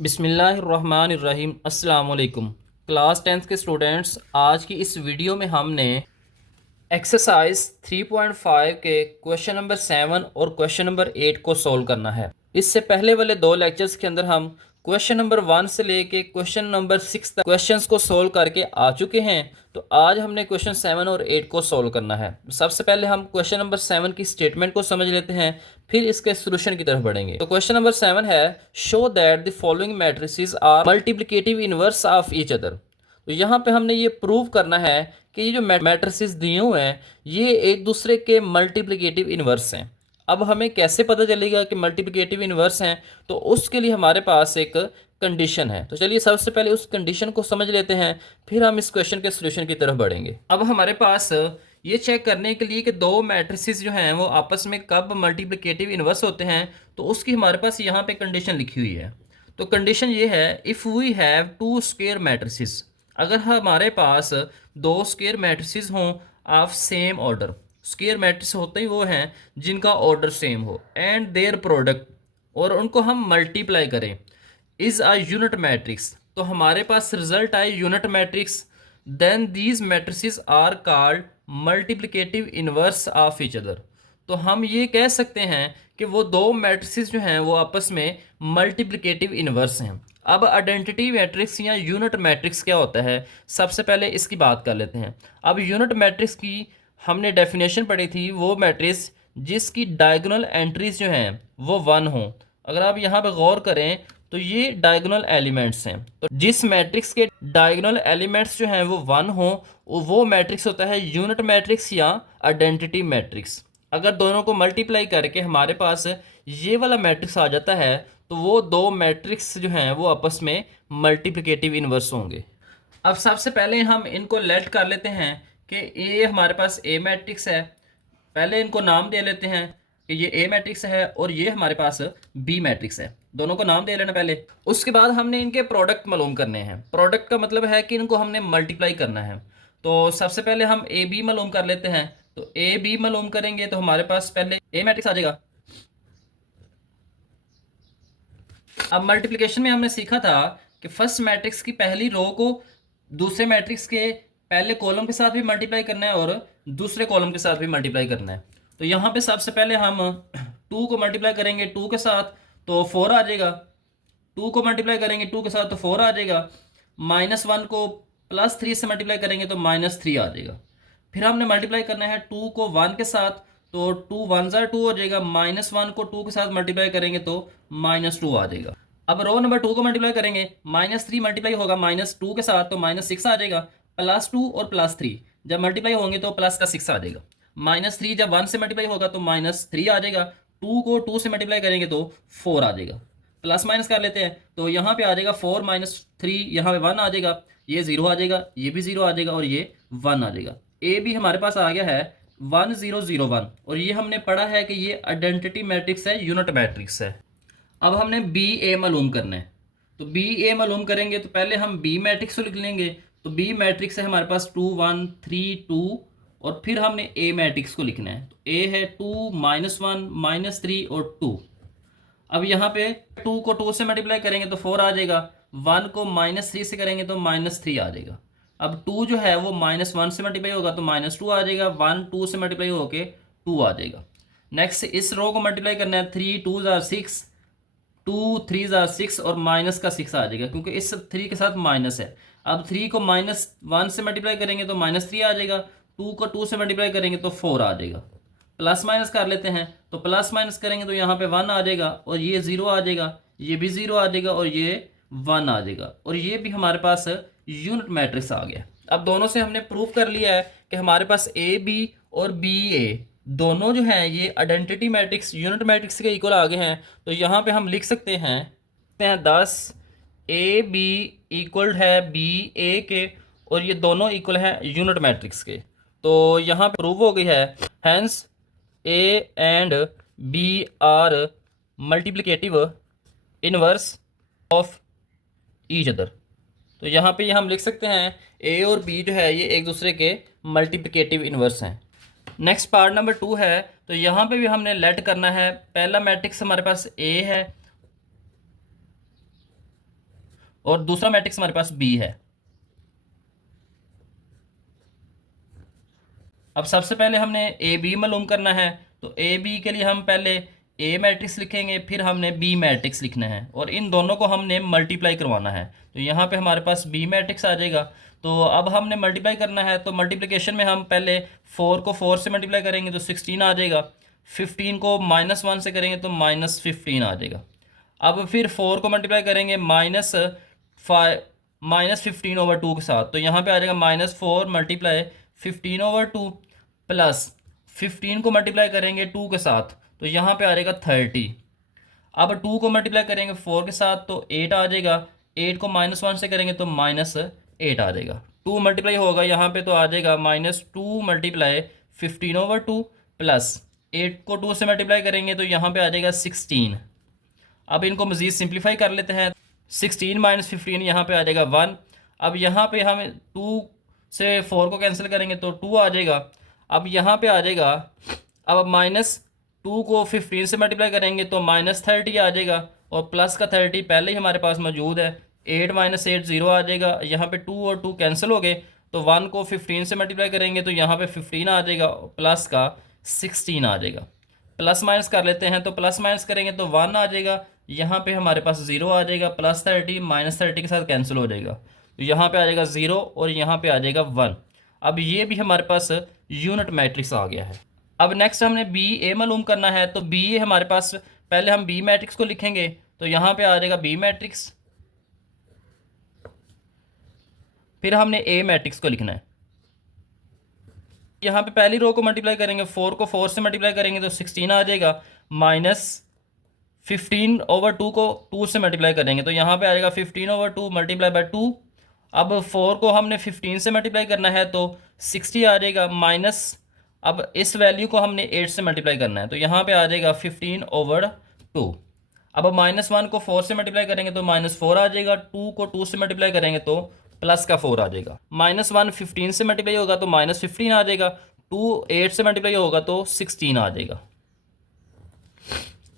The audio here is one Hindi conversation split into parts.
बिस्मिल्लाहिर्रहमानिर्रहीम। अस्सलाम वालेकुम। क्लास 10th के स्टूडेंट्स, आज की इस वीडियो में हमने एक्सरसाइज 3.5 के क्वेश्चन नंबर 7 और क्वेश्चन नंबर 8 को सॉल्व करना है। इससे पहले वाले दो लेक्चर्स के अंदर हम क्वेश्चन नंबर 1 से लेके क्वेश्चन नंबर 6 तक क्वेश्चंस को सॉल्व करके आ चुके हैं। तो आज हमने क्वेश्चन 7 और 8 को सॉल्व करना है। सबसे पहले हम क्वेश्चन नंबर 7 की स्टेटमेंट को समझ लेते हैं, फिर इसके सोल्यूशन की तरफ बढ़ेंगे। तो क्वेश्चन नंबर 7 है, show that the following matrices are multiplicative inverse of each other. तो यहाँ पे हमने ये प्रूव करना है कि ये जो मैट्रिसेस दिए हुए हैं ये एक दूसरे के मल्टीप्लिकेटिव इनवर्स हैं। अब हमें कैसे पता चलेगा कि मल्टीप्लिकेटिव इनवर्स हैं? तो उसके लिए हमारे पास एक कंडीशन है। तो चलिए सबसे पहले उस कंडीशन को समझ लेते हैं, फिर हम इस क्वेश्चन के सोल्यूशन की तरफ बढ़ेंगे। अब हमारे पास ये चेक करने के लिए कि दो मैट्रिसेस जो हैं वो आपस में कब मल्टीप्लिकेटिव इनवर्स होते हैं, तो उसकी हमारे पास यहाँ पे कंडीशन लिखी हुई है। तो कंडीशन ये है, if we have two square matrices, अगर हमारे पास दो स्क्वायर मैट्रिसेस हों of same order, square matrix होते ही वो हैं जिनका ऑर्डर सेम हो, एंड देयर प्रोडक्ट, और उनको हम मल्टीप्लाई करें, इज़ अ यूनिट मैट्रिक्स, तो हमारे पास रिजल्ट आए unit matrix, then these matrices are called multiplicative inverse of each other. तो हम ये कह सकते हैं कि वो दो मैट्रिसेस जो हैं वो आपस में मल्टीप्लिकेटिव इनवर्स हैं। अब आइडेंटिटी मैट्रिक्स या यूनिट मैट्रिक्स क्या होता है, सबसे पहले इसकी बात कर लेते हैं। अब यूनिट मैट्रिक्स की हमने डेफिनेशन पढ़ी थी, वो मैट्रिक्स जिसकी डायगोनल एंट्रीज जो हैं वो 1 हों। अगर आप यहाँ पे गौर करें तो ये डायगोनल एलिमेंट्स हैं, तो जिस मैट्रिक्स के डायगोनल एलिमेंट्स जो हैं वो 1 हों वो मैट्रिक्स होता है यूनिट मैट्रिक्स या आइडेंटिटी मैट्रिक्स। अगर दोनों को मल्टीप्लाई करके हमारे पास ये वाला मैट्रिक्स आ जाता है तो वो दो मैट्रिक्स जो हैं वो आपस में मल्टीप्लिकेटिव इनवर्स होंगे। अब सबसे पहले हम इनको लेट कर लेते हैं कि ये हमारे पास ए मैट्रिक्स है। पहले इनको नाम दे लेते हैं कि ये ए मैट्रिक्स है और ये हमारे पास बी मैट्रिक्स है। दोनों को नाम दे लेना पहले। उसके बाद हमने इनके प्रोडक्ट मालूम करने हैं। प्रोडक्ट का मतलब है कि इनको हमने मल्टीप्लाई करना है। तो सबसे पहले हम ए बी मालूम कर लेते हैं। तो ए बी मालूम करेंगे तो हमारे पास पहले ए मैट्रिक्स आ जाएगा। अब मल्टीप्लिकेशन में हमने सीखा था कि फर्स्ट मैट्रिक्स की पहली रो को दूसरे मैट्रिक्स के पहले कॉलम के साथ भी मल्टीप्लाई करना है और दूसरे कॉलम के साथ भी मल्टीप्लाई करना है। तो यहाँ पे सबसे पहले हम 2 को मल्टीप्लाई करेंगे 2 के साथ तो 4 आ जाएगा। 2 को मल्टीप्लाई करेंगे 2 के साथ तो 4 आ जाएगा। -1 को +3 से मल्टीप्लाई करेंगे तो -3 आ जाएगा। फिर हमने मल्टीप्लाई करना है 2 को 1 के साथ, तो 2 1 ज़ा 2 हो जाएगा। -1 को 2 के साथ मल्टीप्लाई करेंगे तो -2 आ जाएगा। अब रो नंबर 2 को मल्टीप्लाई करेंगे, -3 मल्टीप्लाई होगा -2 के साथ तो -6 आ जाएगा। +2 और +3 जब मल्टीप्लाई होंगे तो प्लस का 6 आ जाएगा। -3 जब 1 से मल्टीप्लाई होगा तो -3 आ जाएगा। 2 को 2 से मल्टीप्लाई करेंगे तो 4 आ जाएगा। प्लस माइनस कर लेते हैं तो यहाँ पे आ जाएगा 4 - 3, यहाँ पे 1 आ जाएगा, ये 0 आ जाएगा, ये भी 0 आ जाएगा और ये 1 आ जाएगा। ए भी हमारे पास आ गया है 1 0 0 1, और ये हमने पढ़ा है कि ये आइडेंटिटी मैट्रिक्स है, यूनिट मैट्रिक्स है। अब हमने बी ए मालूम करना है। तो बी ए मालूम करेंगे तो पहले हम बी मैट्रिक्स को लिख लेंगे। तो बी मैट्रिक्स है हमारे पास 2 1 3 2, और फिर हमने ए मैट्रिक्स को लिखना है। तो ए है 2 -1 -3 और 2। अब यहाँ पे 2 को 2 से मल्टीप्लाई करेंगे तो 4 आ जाएगा। 1 को -3 से करेंगे तो -3 आ जाएगा। अब 2 जो है वो -1 से मल्टीप्लाई होगा तो -2 आ जाएगा। 1 2 से मल्टीप्लाई होके 2 आ जाएगा। नेक्स्ट इस रो को मल्टीप्लाई करना है, 3 2 ज़ा 6, 2 3 ज़ा 6 और माइनस का 6 आ जाएगा क्योंकि इस 3 के साथ माइनस है। अब 3 को -1 से मल्टीप्लाई करेंगे तो -3 आ जाएगा। 2 को 2 से मल्टीप्लाई करेंगे तो 4 आ जाएगा। प्लस माइनस कर लेते हैं, तो प्लस माइनस करेंगे तो यहाँ पे 1 आ जाएगा और ये 0 आ जाएगा, ये भी 0 आ जाएगा और ये 1 आ जाएगा, और ये भी हमारे पास यूनिट मैट्रिक्स आ गया। अब दोनों से हमने प्रूव कर लिया है कि हमारे पास ए बी और बी ए दोनों जो हैं ये आइडेंटिटी मैट्रिक्स यूनिट मैट्रिक्स के इक्वल आ गए हैं। तो यहाँ पे हम लिख सकते हैं 10 ए बी इक्वल है बी ए के, और ये दोनों इक्वल हैं यूनिट मैट्रिक्स के। तो यहाँ पे प्रूव हो गई है, hence A and B are multiplicative inverse of each other. तो यहाँ पे हम लिख सकते हैं ए और बी जो है ये एक दूसरे के मल्टीप्लिकेटिव इनवर्स हैं। नेक्स्ट पार्ट नंबर 2 है, तो यहाँ पे भी हमने लेट करना है। पहला मैट्रिक्स हमारे पास ए है, और दूसरा मैट्रिक्स हमारे पास बी है। अब सबसे पहले हमने ए बी मालूम करना है, तो ए बी के लिए हम पहले ए मैट्रिक्स लिखेंगे, फिर हमने बी मैट्रिक्स लिखना है और इन दोनों को हमने मल्टीप्लाई करवाना है। तो यहाँ पे हमारे पास बी मैट्रिक्स आ जाएगा। तो अब हमने मल्टीप्लाई करना है, तो मल्टीप्लिकेशन में हम पहले 4 को 4 से मल्टीप्लाई करेंगे तो 16 आ जाएगा। 15 को -1 से करेंगे तो -15 आ जाएगा। अब फिर 4 को मल्टीप्लाई करेंगे -15/2 के साथ, तो यहाँ पे आ जाएगा -4 मल्टीप्लाई 15/2 प्लस 15 को मल्टीप्लाई करेंगे 2 के साथ, तो यहाँ पे आ जाएगा 30। अब 2 को मल्टीप्लाई करेंगे 4 के साथ तो 8 आ जाएगा। 8 को -1 से करेंगे तो -8 आ जाएगा। 2 मल्टीप्लाई होगा यहाँ पे तो आ जाएगा -2 मल्टीप्लाई 15/2 प्लस 8 को 2 से मल्टीप्लाई करेंगे तो यहाँ पे आ जाएगा 16। अब इनको मज़ीद सिंप्लीफाई कर लेते हैं। 16 - 15 यहाँ पे आ जाएगा 1। अब यहाँ पे हम 2 से 4 को कैंसिल करेंगे तो 2 आ जाएगा। अब यहाँ पे आ जाएगा, अब -2 को 15 से मल्टीप्लाई करेंगे तो -30 आ जाएगा और प्लस का 30 पहले ही हमारे पास मौजूद है। 8 - 8 0 आ जाएगा। यहाँ पे 2 और 2 कैंसिल हो गए, तो 1 को 15 से मल्टीप्लाई करेंगे तो यहाँ पे 15 आ जाएगा, प्लस का 16 आ जाएगा। प्लस माइनस कर लेते हैं, तो प्लस माइनस करेंगे तो 1 आ जाएगा। यहाँ पे हमारे पास 0 आ जाएगा, +30 -30 के साथ कैंसिल हो जाएगा, तो यहाँ पे आ जाएगा 0 और यहाँ पे आ जाएगा 1। अब ये भी हमारे पास यूनिट मैट्रिक्स आ गया है। अब नेक्स्ट हमने बी ए मालूम करना है, तो बी ए हमारे पास पहले हम बी मैट्रिक्स को लिखेंगे, तो यहाँ पे आ जाएगा बी मैट्रिक्स, फिर हमने ए मैट्रिक्स को लिखना है। यहाँ पे पहली रो को मल्टीप्लाई करेंगे, 4 को 4 से मल्टीप्लाई करेंगे तो 16 आ जाएगा। -15/2 को 2 से मल्टीप्लाई करेंगे तो यहाँ पे आ जाएगा 15/2 मल्टीप्लाई बाय 2। अब 4 को हमने 15 से मल्टीप्लाई करना है तो 60 आ जाएगा, माइनस अब इस वैल्यू को हमने 8 से मल्टीप्लाई करना है तो यहाँ पे आ जाएगा 15/2। अब -1 को 4 से मल्टीप्लाई करेंगे तो -4 आ जाएगा। 2 को 2 से मल्टीप्लाई करेंगे तो प्लस का 4 आ जाएगा। -1 15 से मल्टीप्लाई होगा तो -15 आ जाएगा। 2 8 से मल्टीप्लाई होगा तो 16 आ जाएगा।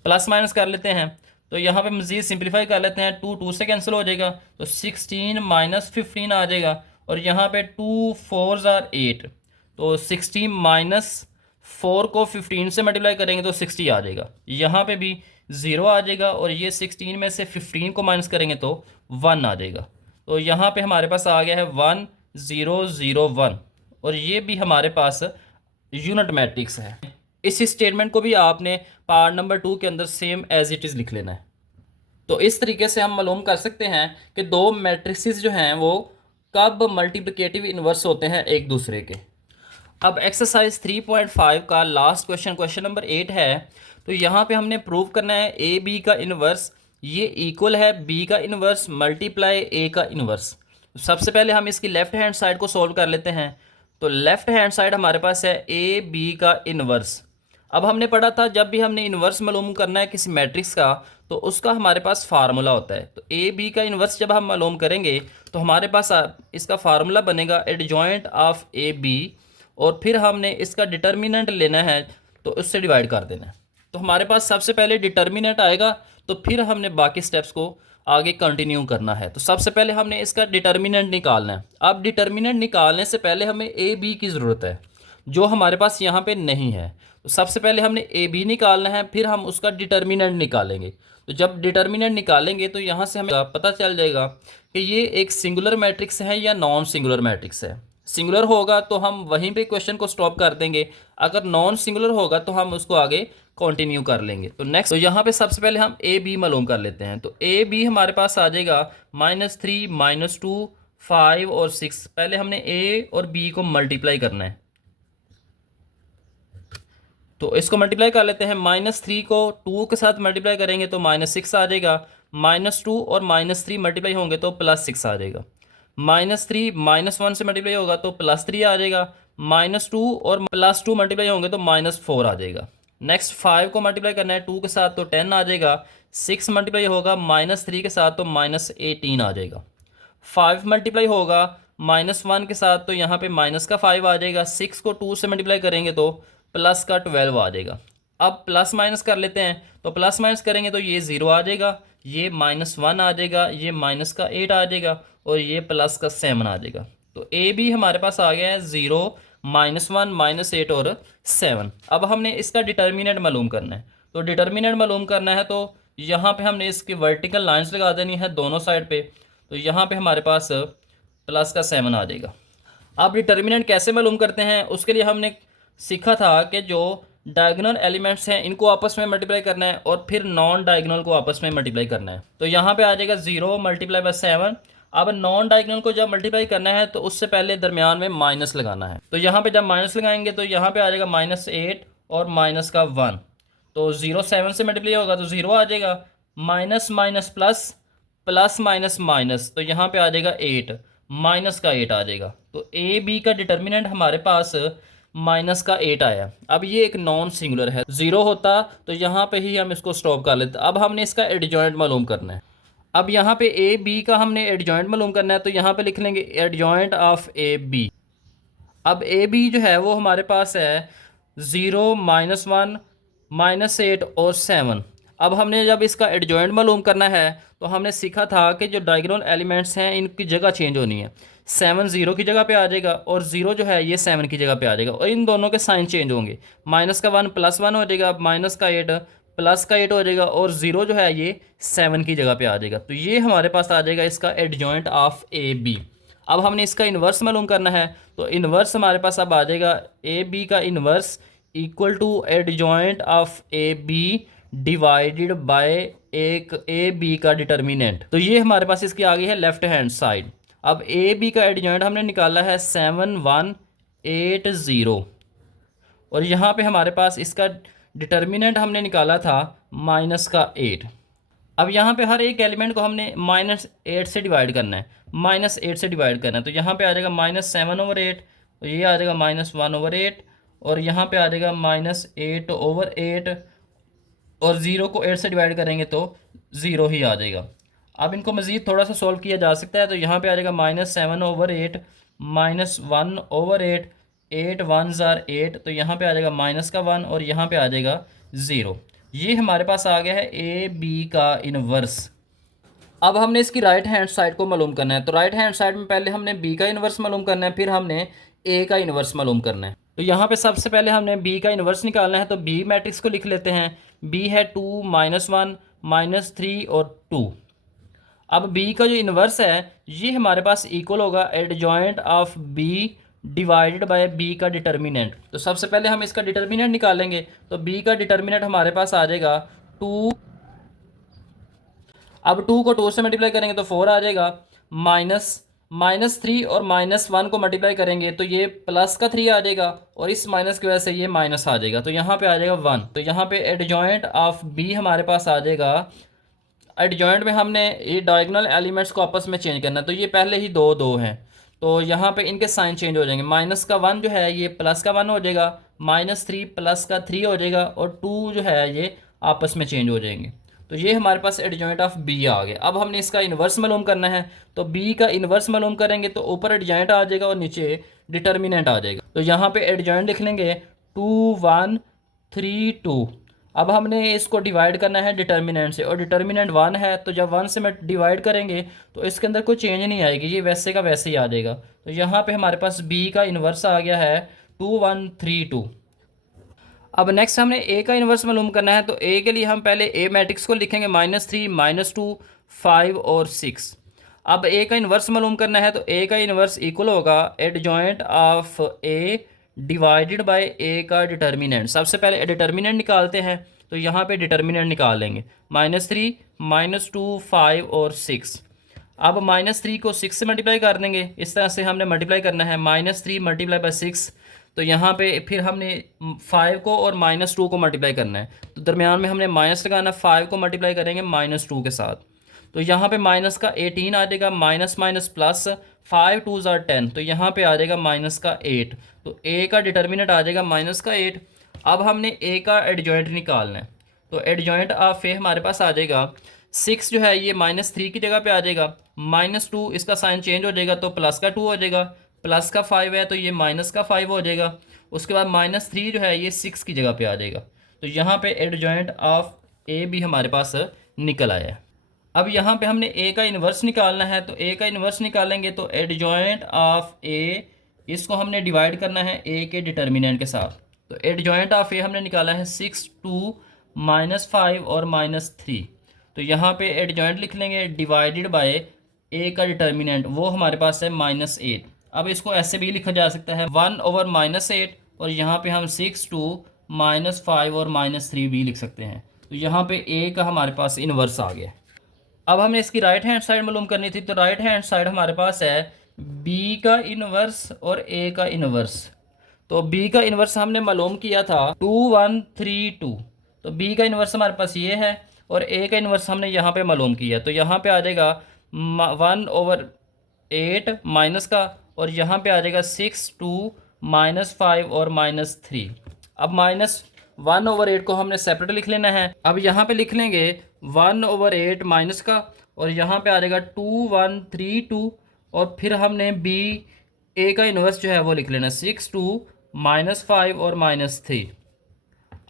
प्लस माइनस कर लेते हैं, तो यहाँ पे मज़ीद सिंप्लीफाई कर लेते हैं। 2 2 से कैंसिल हो जाएगा तो 16 - 15 आ जाएगा और यहाँ पे 2 4 आर 8, तो 60 -4 को 15 से मल्टीप्लाई करेंगे तो 60 आ जाएगा। यहाँ पे भी 0 आ जाएगा और ये 16 में से 15 को माइनस करेंगे तो 1 आ जाएगा। तो यहाँ पे हमारे पास आ गया है 1 0 0 1 और ये भी हमारे पास यूनिट मैट्रिक्स है। इस स्टेटमेंट को भी आपने पार्ट नंबर 2 के अंदर सेम एज इट इज़ लिख लेना है। तो इस तरीके से हम मालूम कर सकते हैं कि दो मैट्रिक्सेस जो हैं वो कब मल्टीप्लिकेटिव इन्वर्स होते हैं एक दूसरे के। अब एक्सरसाइज 3.5 का लास्ट क्वेश्चन, क्वेश्चन नंबर 8 है। तो यहाँ पे हमने प्रूव करना है ए बी का इन्वर्स ये इक्वल है बी का इन्वर्स मल्टीप्लाई ए का इन्वर्स। सबसे पहले हम इसकी लेफ्ट हैंड साइड को सॉल्व कर लेते हैं। तो लेफ्ट हैंड साइड हमारे पास है ए बी का इन्वर्स। अब हमने पढ़ा था जब भी हमने इन्वर्स मालूम करना है किसी मैट्रिक्स का तो उसका हमारे पास फार्मूला होता है। तो ए बी का इन्वर्स जब हम मालूम करेंगे तो हमारे पास इसका फार्मूला बनेगा एडजॉइंट ऑफ ए बी और फिर हमने इसका डिटर्मिनेंट लेना है तो उससे डिवाइड कर देना है। तो हमारे पास सबसे पहले डिटर्मिनेंट आएगा तो फिर हमने बाकी स्टेप्स को आगे कंटिन्यू करना है। तो सबसे पहले हमने इसका डिटर्मिनेंट निकालना है। अब डिटर्मिनेंट निकालने से पहले हमें ए बी की ज़रूरत है जो हमारे पास यहाँ पे नहीं है। तो सबसे पहले हमने ए बी निकालना है, फिर हम उसका डिटर्मिनेंट निकालेंगे। तो जब डिटर्मिनेंट निकालेंगे तो यहाँ से हमें पता चल जाएगा कि ये एक सिंगुलर मैट्रिक्स है या नॉन सिंगुलर मैट्रिक्स है। सिंगुलर होगा तो हम वहीं पे क्वेश्चन को स्टॉप कर देंगे, अगर नॉन सिंगुलर होगा तो हम उसको आगे कंटिन्यू कर लेंगे। तो नेक्स्ट, तो यहाँ पे सबसे पहले हम ए बी मालूम कर लेते हैं। तो ए बी हमारे पास आ जाएगा -3 -2 5 और 6। पहले हमने ए और बी को मल्टीप्लाई करना है तो इसको मल्टीप्लाई कर लेते हैं। -3 को 2 के साथ मल्टीप्लाई करेंगे तो -6 आ जाएगा। -2 और -3 मल्टीप्लाई होंगे तो +6 आ जाएगा। -3 -1 से मल्टीप्लाई होगा तो +3 आ जाएगा। -2 और +2 मल्टीप्लाई होंगे तो -4 आ जाएगा। नेक्स्ट 5 को मल्टीप्लाई करना है 2 के साथ तो 10 आ जाएगा। 6 मल्टीप्लाई होगा -3 के साथ तो -18 आ जाएगा। 5 मल्टीप्लाई होगा -1 के साथ तो यहाँ पे -5 आ जाएगा। 6 को 2 से मल्टीप्लाई करेंगे तो +12 आ जाएगा। अब प्लस माइनस कर लेते हैं, तो प्लस माइनस करेंगे तो ये 0 आ जाएगा, ये -1 आ जाएगा, ये -8 आ जाएगा और ये +7 आ जाएगा। तो ए बी हमारे पास आ गया है 0, -1, -8 और 7। अब हमने इसका डिटर्मिनेंट मालूम करना है। तो डिटर्मिनेंट मालूम करना है तो यहाँ पे हमने इसकी वर्टिकल लाइंस लगा देनी है दोनों साइड पे। तो यहाँ पे हमारे पास +7 आ जाएगा। अब डिटर्मिनेंट कैसे मालूम करते हैं, उसके लिए हमने सीखा था कि जो डायगोनल एलिमेंट्स हैं इनको आपस में मल्टीप्लाई करना है और फिर नॉन डायगोनल को आपस में मल्टीप्लाई करना है। तो यहाँ पे आ जाएगा 0 × 7। अब नॉन डायगोनल को जब मल्टीप्लाई करना है तो उससे पहले दरमियान में माइनस लगाना है। तो यहाँ पे जब माइनस लगाएंगे तो यहाँ पे आ जाएगा -8 और -1। तो 0 7 से मल्टीप्लाई होगा तो 0 आ जाएगा, minus minus plus, plus minus minus, तो यहाँ पे आ जाएगा 8, -8 आ जाएगा। तो ए बी का डिटर्मिनेंट हमारे पास -8 आया। अब ये एक नॉन सिंगुलर है, 0 होता तो यहाँ पे ही हम इसको स्टॉप कर लेते। अब हमने इसका एडजॉइंट मालूम करना है। अब यहाँ पे ए बी का हमने एडजॉइंट मालूम करना है, तो यहाँ पे लिख लेंगे एडजॉइंट ऑफ ए बी। अब ए बी जो है वो हमारे पास है 0, -1, -8 और 7। अब हमने जब इसका एडजॉइंट मालूम करना है तो हमने सीखा था कि जो डायगोनल एलिमेंट्स हैं इनकी जगह चेंज होनी है। 7 0 की जगह पे आ जाएगा और 0 जो है ये 7 की जगह पे आ जाएगा और इन दोनों के साइन चेंज होंगे। -1 +1 हो जाएगा, -8 +8 हो जाएगा और 0 जो है ये 7 की जगह पे आ जाएगा। तो ये हमारे पास आ जाएगा इसका एडजॉइंट ऑफ ए बी। अब हमने इसका इन्वर्स मालूम करना है, तो इन्वर्स हमारे पास अब आ जाएगा ए बी का inverse equal to adjoint of A B divided by एक ए बी का डिटर्मिनेंट। तो ये हमारे पास इसकी आ गई है लेफ्ट हैंड साइड। अब ए बी का एडजॉइंट हमने निकाला है 7 1 8 0 और यहाँ पे हमारे पास इसका डिटर्मिनेंट हमने निकाला था -8। अब यहाँ पे हर एक एलिमेंट को हमने -8 से डिवाइड करना है, -8 से डिवाइड करना है। तो यहाँ पे आ जाएगा -7/8, तो ये आ जाएगा -1/8 और यहाँ पे आ जाएगा -8/8 और 0 को 8 से डिवाइड करेंगे तो 0 ही आ जाएगा। अब इनको मज़ीद थोड़ा सा सॉल्व किया जा सकता है, तो यहाँ पे आ जाएगा -7/8 -1/8, 8 1s are 8, तो यहाँ पे आ जाएगा -1 और यहाँ पे आ जाएगा 0। ये हमारे पास आ गया है ए बी का इन्वर्स। अब हमने इसकी राइट हैंड साइड को मालूम करना है। तो राइट हैंड साइड में पहले हमने बी का इन्वर्स मालूम करना है, फिर हमने ए का इन्वर्स मालूम करना है। तो यहाँ पे सबसे पहले हमने बी का इन्वर्स निकालना है, तो बी मैट्रिक्स को लिख लेते हैं। बी है 2 -1 -3 और 2। अब बी का जो इन्वर्स है ये हमारे पास इक्वल होगा adjoint of B divided by B का डिटर्मिनेंट। तो सबसे पहले हम इसका डिटर्मिनेंट निकालेंगे, तो बी का डिटर्मिनेंट हमारे पास आ जाएगा 2। अब 2 को 2 से मल्टीप्लाई करेंगे तो 4 आ जाएगा, -3 और -1 को मल्टीप्लाई करेंगे तो ये प्लस का 3 आ जाएगा और इस माइनस की वजह से ये माइनस आ जाएगा, तो यहाँ पे आ जाएगा 1। तो यहाँ पे एडजॉइंट ऑफ बी हमारे पास आ जाएगा। एडजॉइंट में हमने ये डायगोनल एलिमेंट्स को आपस में चेंज करना है, तो ये पहले ही 2 2 हैं तो यहाँ पे इनके साइन चेंज हो जाएंगे। -1 जो है ये +1 हो जाएगा, -3 +3 हो जाएगा और 2 जो है ये आपस में चेंज हो जाएंगे। तो ये हमारे पास एडजॉइंट ऑफ बी आ गया। अब हमने इसका इन्वर्स मालूम करना है, तो बी का इन्वर्स मालूम करेंगे तो ऊपर एडजॉइंट आ जाएगा और नीचे डिटर्मिनेंट आ जाएगा। तो यहाँ पे एडजॉइंट लिख लेंगे 2 1 3 2। अब हमने इसको डिवाइड करना है डिटर्मिनेंट से और डिटर्मिनेंट 1 है, तो जब 1 से मैं डिवाइड करेंगे तो इसके अंदर कोई चेंज नहीं आएगी, ये वैसे का वैसे ही आ जाएगा। तो यहाँ पे हमारे पास बी का इन्वर्स आ गया है 2 1 3 2। अब नेक्स्ट हमने ए का इन्वर्स मालूम करना है, तो ए के लिए हम पहले ए मैट्रिक्स को लिखेंगे -3 -2 5 और 6। अब ए का इन्वर्स मालूम करना है, तो ए का इन्वर्स इक्वल होगा adjoint of A divided by A का डिटर्मिनेंट। सबसे पहले डिटर्मिनेंट निकालते हैं, तो यहाँ पे डिटर्मिनेंट निकाल लेंगे -3 -2 5 और 6। अब -3 को 6 से मल्टीप्लाई कर देंगे, इस तरह से हमने मल्टीप्लाई करना है -3 × 6। तो यहाँ पे फिर हमने 5 को और -2 को मल्टीप्लाई करना है, तो दरमियान में हमने माइनस लगाना, 5 को मल्टीप्लाई करेंगे -2 के साथ। तो यहाँ पे माइनस का 18 आ जाएगा, minus minus plus, 5 2s are 10, तो यहाँ पे आ जाएगा -8। तो ए का डिटर्मिनेंट आ जाएगा -8। अब हमने ए का एडजॉइंट निकालना है, तो एडजॉइंट ऑफ ए हमारे पास आ जाएगा 6 जो है ये -3 की जगह पे आ जाएगा, -2 इसका साइन चेंज हो जाएगा तो प्लस का 2 हो जाएगा, प्लस का 5 है तो ये -5 हो जाएगा। उसके बाद -3 जो है ये 6 की जगह पे आ जाएगा, तो यहाँ पे एडजॉइंट ऑफ ए भी हमारे पास निकल आया है। अब यहाँ पे हमने ए का इन्वर्स निकालना है, तो ए का इन्वर्स निकालेंगे तो एडजॉइंट ऑफ ए, इसको हमने डिवाइड करना है ए के डिटर्मिनेंट के साथ। तो एडजॉइंट ऑफ ए हमने निकाला है 6 2 -5 और -3। तो यहाँ पे एडजॉइंट लिख लेंगे डिवाइडेड बाय ए का डिटर्मिनेंट, वो हमारे पास है -8। अब इसको ऐसे भी लिखा जा सकता है 1/-8, और यहाँ पे हम 6 2 -5 और -3 भी लिख सकते हैं। तो यहाँ पे ए का हमारे पास इन्वर्स आ गया। अब हमें इसकी राइट हैंड साइड मालूम करनी थी, तो राइट हैंड साइड हमारे पास है बी का इन्वर्स और ए का इन्वर्स। तो बी का इन्वर्स हमने मालूम किया था 2 1 3 2। तो बी का इन्वर्स हमारे पास ये है और ए का इन्वर्स हमने यहाँ पे मालूम किया। तो यहाँ पे आ जाएगा 1/8 माइनस का, और यहाँ पे आ जाएगा 6 2 -5 और -3। अब -1/8 को हमने सेपरेट लिख लेना है। अब यहाँ पे लिख लेंगे 1/8 माइनस का, और यहाँ पे आ जाएगा 2 1 3 2, और फिर हमने बी ए का इन्वर्स जो है वो लिख लेना 6 2 -5 और -3।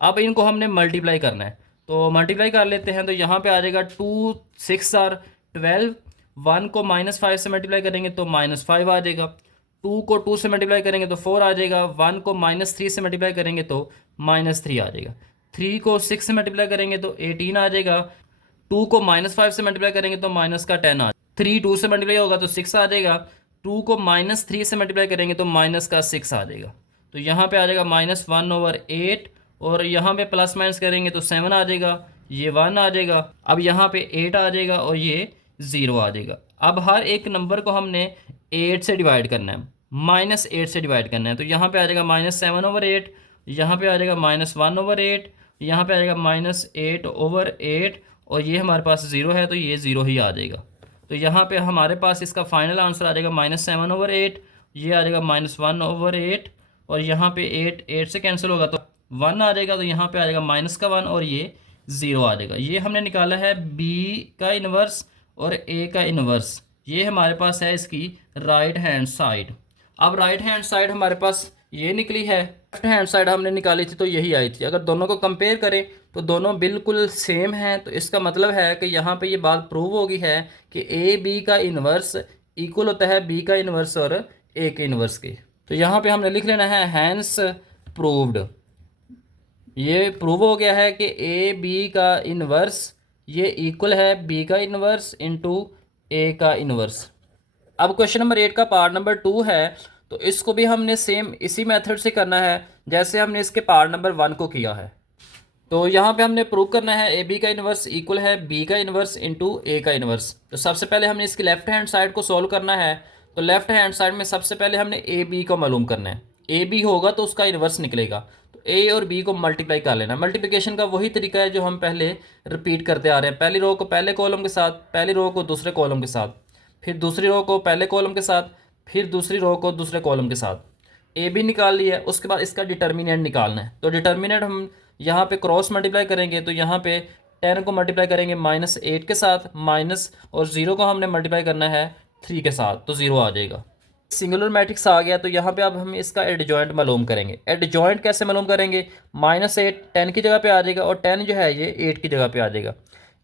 अब इनको हमने मल्टीप्लाई करना है, तो मल्टीप्लाई कर लेते हैं। तो यहाँ पे आ जाएगा 2 6 आर 12, 1 को -5 से मल्टीप्लाई करेंगे तो -5 आ जाएगा, 2 को 2 से मल्टीप्लाई करेंगे तो 4 आ जाएगा, 1 को -3 से मल्टीप्लाई करेंगे तो -3 आ जाएगा, 3 को 6 से मल्टीप्लाई करेंगे तो 18 आ जाएगा, 2 को -5 से मल्टीप्लाई करेंगे तो -10 आ जाएगा, 3 2 से मल्टीप्लाई होगा तो 6 आ जाएगा, 2 को -3 से मल्टीप्लाई करेंगे तो -6 आ जाएगा। तो यहाँ पे आ जाएगा -1/8, और यहाँ पे प्लस माइनस करेंगे तो 7 आ जाएगा, ये 1 आ जाएगा, अब यहाँ पे 8 आ जाएगा और ये 0 आ जाएगा। अब हर एक नंबर को हमने 8 से डिवाइड करना है, -8 से डिवाइड करना है। तो यहाँ पे आ जाएगा -7/8, यहाँ पे आ जाएगा -1/8, यहाँ पे आ जाएगा -8/8, और ये हमारे पास 0 है तो ये 0 ही आ जाएगा। तो यहाँ पे हमारे पास इसका फाइनल आंसर आ जाएगा -7/8, ये आ जाएगा -1/8, और यहाँ पे 8 से कैंसिल होगा तो 1 आ जाएगा, तो यहाँ पे आ जाएगा -1, और ये 0 आ जाएगा। ये हमने निकाला है बी का इन्वर्स और ए का इन्वर्स, ये हमारे पास है इसकी राइट हैंड साइड। अब राइट हैंड साइड हमारे पास ये निकली है, लेफ्ट हैंड साइड हमने निकाली थी तो यही आई थी। अगर दोनों को कंपेयर करें तो दोनों बिल्कुल सेम हैं, तो इसका मतलब है कि यहाँ पे ये बात प्रूव हो गई है कि ए बी का इन्वर्स इक्वल होता है बी का इन्वर्स और ए के इन्वर्स के। तो यहाँ पे हमने लिख लेना है हैंस प्रूव्ड। ये प्रूव हो गया है कि ए बी का इन्वर्स ये इक्वल है बी का इन्वर्स इंटू ए का इन्वर्स। अब क्वेश्चन नंबर 8 का पार्ट नंबर 2 है, तो इसको भी हमने सेम इसी मेथड से करना है जैसे हमने इसके पार्ट नंबर 1 को किया है। तो यहाँ पे हमने प्रूव करना है ए बी का इन्वर्स इक्वल है बी का इन्वर्स इंटू ए का इन्वर्स। तो सबसे पहले हमने इसकी लेफ्ट हैंड साइड को सॉल्व करना है। तो लेफ्ट हैंड साइड में सबसे पहले हमने ए बी को मालूम करना है, ए बी होगा तो उसका इन्वर्स निकलेगा, तो ए और बी को मल्टीप्लाई कर लेना। मल्टीप्लिकेशन का वही तरीका है जो हम पहले रिपीट करते आ रहे हैं, पहली रो को पहले कॉलम के साथ, पहली रो को दूसरे कॉलम के साथ, फिर दूसरी रो को पहले कॉलम के साथ, फिर दूसरी रो को दूसरे कॉलम के साथ। ए बी निकाल लिया, उसके बाद इसका डिटर्मिनेंट निकालना है। तो डिटर्मिनेंट हम यहाँ पे क्रॉस मल्टीप्लाई करेंगे, तो यहाँ पे 10 को मल्टीप्लाई करेंगे -8 के साथ, माइनस और 0 को हमने मल्टीप्लाई करना है 3 के साथ, तो 0 आ जाएगा। सिंगुलर मैट्रिक्स आ गया, तो यहाँ पे अब हम इसका एडजॉइंट मालूम करेंगे। एडजॉइंट कैसे मालूम करेंगे, -8 10 की जगह पे आ जाएगा, और 10 जो है ये 8 की जगह पे आ जाएगा।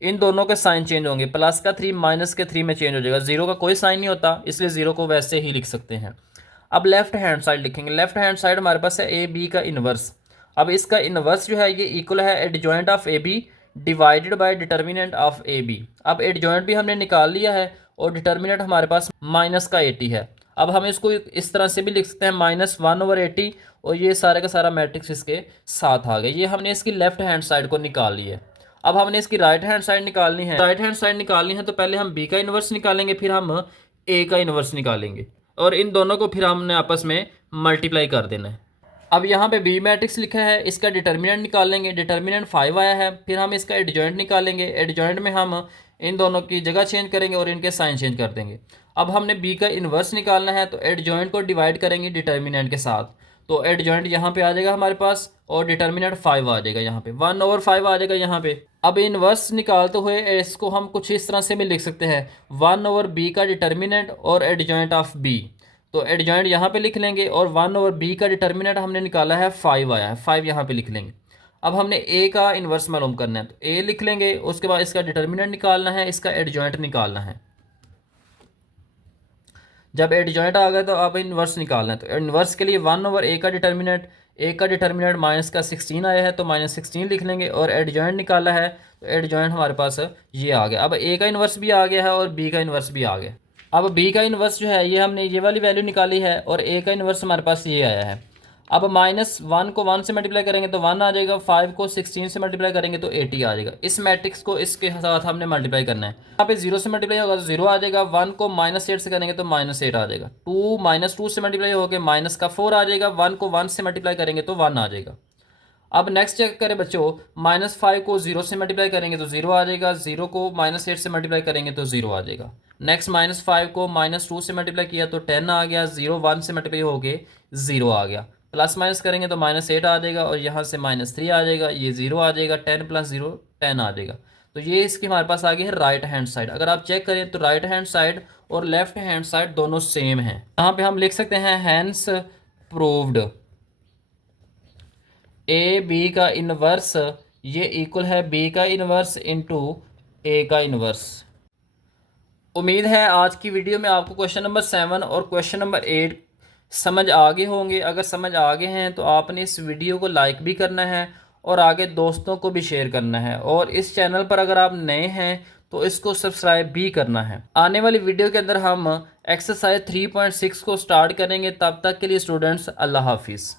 इन दोनों के साइन चेंज होंगे, प्लस का 3 माइनस के 3 में चेंज हो जाएगा, 0 का कोई साइन नहीं होता, इसलिए 0 को वैसे ही लिख सकते हैं। अब लेफ्ट हैंड साइड लिखेंगे। लेफ्ट हैंड साइड हमारे पास है ए बी का इन्वर्स। अब इसका इन्वर्स जो है ये इक्वल है adjoint of A B divided by determinant of A B. अब एडजॉइंट भी हमने निकाल लिया है और डिटर्मिनेंट हमारे पास -80 है। अब हम इसको इस तरह से भी लिख सकते हैं -1/80, और ये सारे का सारा मैट्रिक्स इसके साथ आ गया। ये हमने इसकी लेफ्ट हैंड साइड को निकाल ली है। अब हमने इसकी राइट हैंड साइड निकालनी है। राइट हैंड साइड निकालनी है तो पहले हम बी का इन्वर्स निकालेंगे, फिर हम ए का इन्वर्स निकालेंगे, और इन दोनों को फिर हमने आपस में मल्टीप्लाई कर देना है। अब यहाँ पे बी मैट्रिक्स लिखा है, इसका डिटर्मिनेंट निकालेंगे, डिटर्मिनेंट 5 आया है, फिर हम इसका एडजॉइंट निकालेंगे। एडजॉइंट में हम इन दोनों की जगह चेंज करेंगे और इनके साइन चेंज कर देंगे। अब हमने बी का इन्वर्स निकालना है, तो एडजॉइंट को डिवाइड करेंगे डिटर्मिनेंट के साथ, तो एडजॉइंट यहाँ पे आ जाएगा हमारे पास, और डिटर्मिनेंट 5 आ जाएगा, यहाँ पे 1/5 आ जाएगा यहाँ पे। अब इन्वर्स निकालते हुए इसको हम कुछ इस तरह से भी लिख सकते हैं, 1/b का डिटर्मिनेंट और एडजॉइंट ऑफ बी। तो एडजॉइंट यहाँ पे लिख लेंगे, और 1/b का डिटर्मिनेंट हमने निकाला है 5 आया है, 5 यहाँ पे लिख लेंगे। अब हमने ए का इन्वर्स मालूम करना है, तो ए लिख लेंगे, उसके बाद इसका डिटर्मिनेंट निकालना है, इसका एडजॉइंट निकालना है। जब एडजॉइंट आ गया तो अब इन्वर्स निकालना है, तो इन्वर्स के लिए 1/a का डिटर्मिनेंट माइनस का 16 आया है तो -16 लिख लेंगे, और एडजॉइंट निकाला है तो एडजॉइंट हमारे पास ये आ गया। अब ए का इन्वर्स भी आ गया है और बी का इन्वर्स भी आ गया। अब बी का इन्वर्स जो है ये हमने ये वाली वैल्यू निकाली है, और ए का इन्वर्स हमारे पास ये आया है। अब -1 को 1 से मल्टीप्लाई करेंगे तो 1 आ जाएगा, 5 को 16 से मल्टीप्लाई करेंगे तो 80 आ जाएगा। इस मैट्रिक्स को इसके साथ हमने मल्टीप्लाई करना है। यहाँ पे 0 से मल्टीप्लाई होगा तो 0 आ जाएगा, 1 को -8 से करेंगे तो -8 आ जाएगा, 2 से मल्टीप्लाई होकर -4 आ जाएगा, 1 को 1 से मल्टीप्लाई करेंगे तो 1 आ जाएगा। अब नेक्स्ट चेक करें बच्चों, -5 को 0 से मल्टीप्लाई करेंगे तो 0 आ जाएगा, 0 को -8 से मल्टीप्लाई करेंगे तो 0 आ जाएगा। नेक्स्ट -5 को -2 से मल्टीप्लाई किया तो 10 आ गया, 0 1 से मल्टीप्लाई हो गए 0 आ गया। प्लस माइनस करेंगे तो -8 आ जाएगा, और यहाँ से -3 आ जाएगा, ये 0 आ जाएगा, 10 + 0 10 आ जाएगा। तो ये इसकी हमारे पास आ गई है राइट हैंड साइड। अगर आप चेक करें तो राइट हैंड साइड और लेफ्ट हैंड साइड दोनों सेम हैं। यहाँ पे हम लिख सकते हैं हैंस प्रूव्ड ए बी का इन्वर्स ये इक्वल है बी का इन्वर्स इंटू ए का इन्वर्स। उम्मीद है आज की वीडियो में आपको क्वेश्चन नंबर 7 और क्वेश्चन नंबर 8 समझ आ गए होंगे। अगर समझ आ गए हैं तो आपने इस वीडियो को लाइक भी करना है और आगे दोस्तों को भी शेयर करना है, और इस चैनल पर अगर आप नए हैं तो इसको सब्सक्राइब भी करना है। आने वाली वीडियो के अंदर हम एक्सरसाइज 3.6 को स्टार्ट करेंगे। तब तक के लिए स्टूडेंट्स, अल्लाह हाफिज़।